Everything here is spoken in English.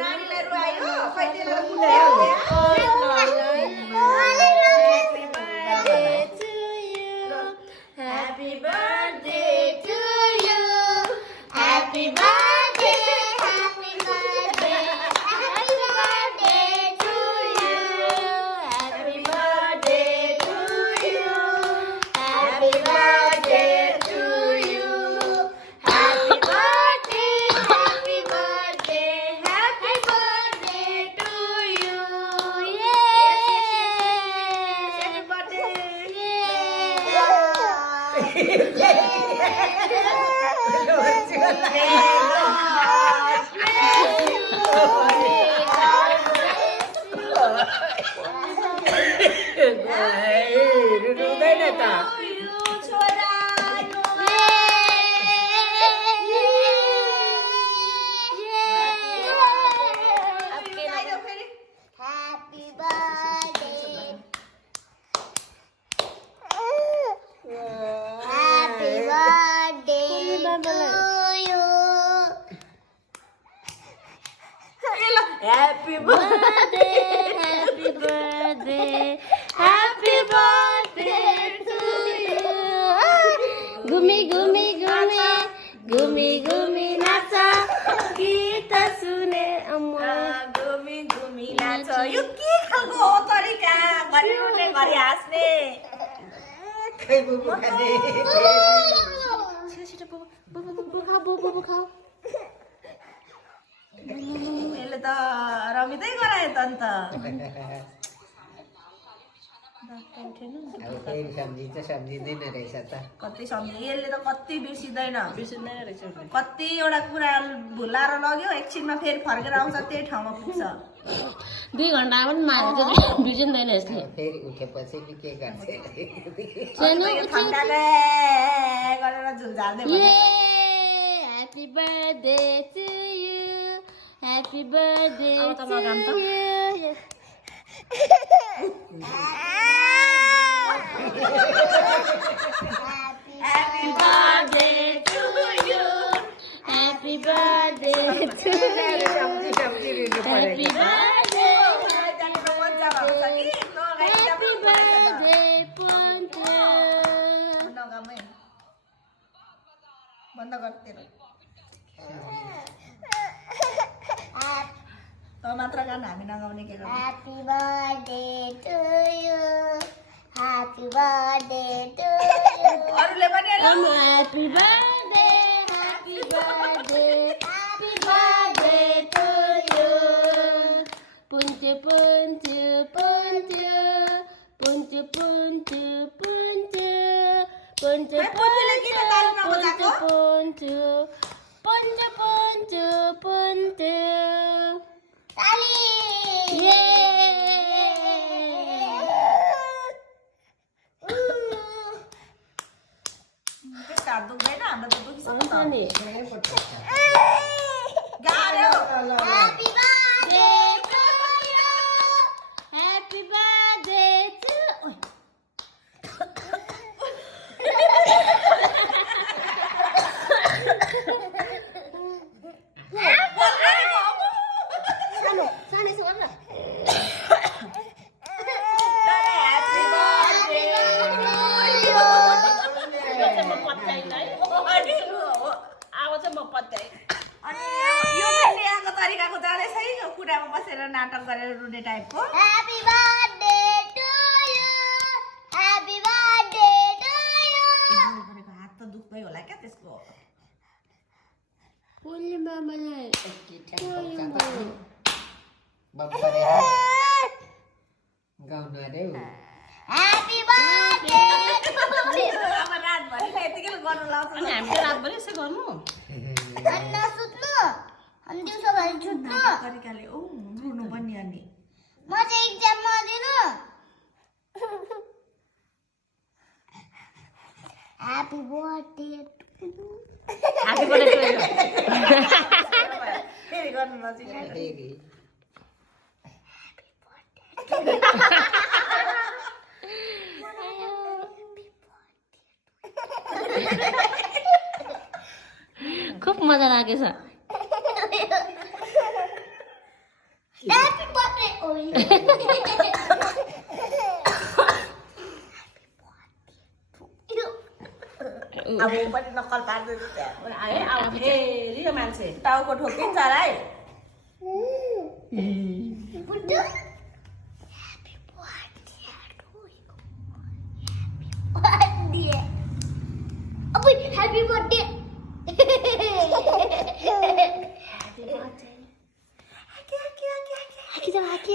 नानीलाई रुवायो खै त्यसलाई Happy birthday to you. Happy birthday, happy birthday, happy birthday to you. Happy birthday to you. Happy birthday to you. Happy birthday, happy birthday, happy birthday to you. Yay! Happy birthday. रुँदैन त Happy birthday. Happy birthday to you. Happy Birthday, happy birthday, happy birthday to you. Gumi gumi gumi, gumi gumi nacha, गीत सुने अम्मा. घुमी घुमी नाच यो के खालको हो तरिका घरि रुने घरि हाँस्ने खै बुबु खाने छिटो छिटो बुबु खाऊ बुबु खाऊ. यसले त रमिँदै गरायो त अन्त अब फेरि सम्झि त सम्झिँदैन रहेछ त कति सम्झि यसले त कति बिर्सिँदैन बिर्सिँदैन रहेछ कतिवटा कुरा भुलाएर लग्यो एकछिनमा फेरि फर्केर आउँछ त्यही ठाउँमा पुग्छ 2 घण्टा पनि मारेर चाहिँ बिर्सिँदैन यसले. फेरि उठेपछि नि के गर्छ सानो यो ठन्डाले गरेर झुल झार्दै Yay! Happy birthday to you. Happy birthday अब त to मगाम त। you. Happy birthday to you. Happy birthday to you. सम्झि सम्झि रुनु Happy परेको birthday. त्यहाँनिर मजा भएको छ कि नगाई Happy birthday, Ponte. नगामै बन्द गर्तिर त मात्र गाना हामी नगाउने के गर्नु Happy birthday to you. Happy birthday to you. अरूले पनि हेर्नु Happy birthday, happy birthday, happy birthday to you. Punju punju punju, punju punju punju, punju Hai, punjuले किन ताली नबजाएको? punju punju punju punju. Tali! त्यसको हात दुख्दैन हाम्रो त दुखिसक्यो हुन्छ त नि. गाह्रो Happy birthday to you. Happy birthday to. Sano, sano sa wala. Happy birthday अनि यो चाहिँ ल्याएको तरिकाको जाँदैछ है यो कुरामा बसेर नाटक गरेर रुने टाइपको Happy birthday to you. Happy birthday to you. गरेको हात त दुख्दै होला क्या त्यसको Puli mamanya. बम्परे गाउन अरे उ Happy birthday to you. अब रातभरि यतिकै गर्नु लाउँछ अनि हामीले रातभरि यसो गर्नु अन्ना सुत्नु. अनि दिउँसो भरि छुट्नु. तरिकाले ओ रुनु पनि अनि म चाहिँ एक्जाममा दिनु. Happy birthday to you. Happy birthday to you फेरि गर्नु नजिकै फेरि खुब मजा लागेछ Happy birthday. Oi. अब पनि नक्कल पार्दैन त्यहाँ है अब फेरि यो मान्छे टाउको ठोकिन्छ र है Buddha. Happy birthday to you. Happy birthday. Apa? Happy birthday. Happy birthday. Haki.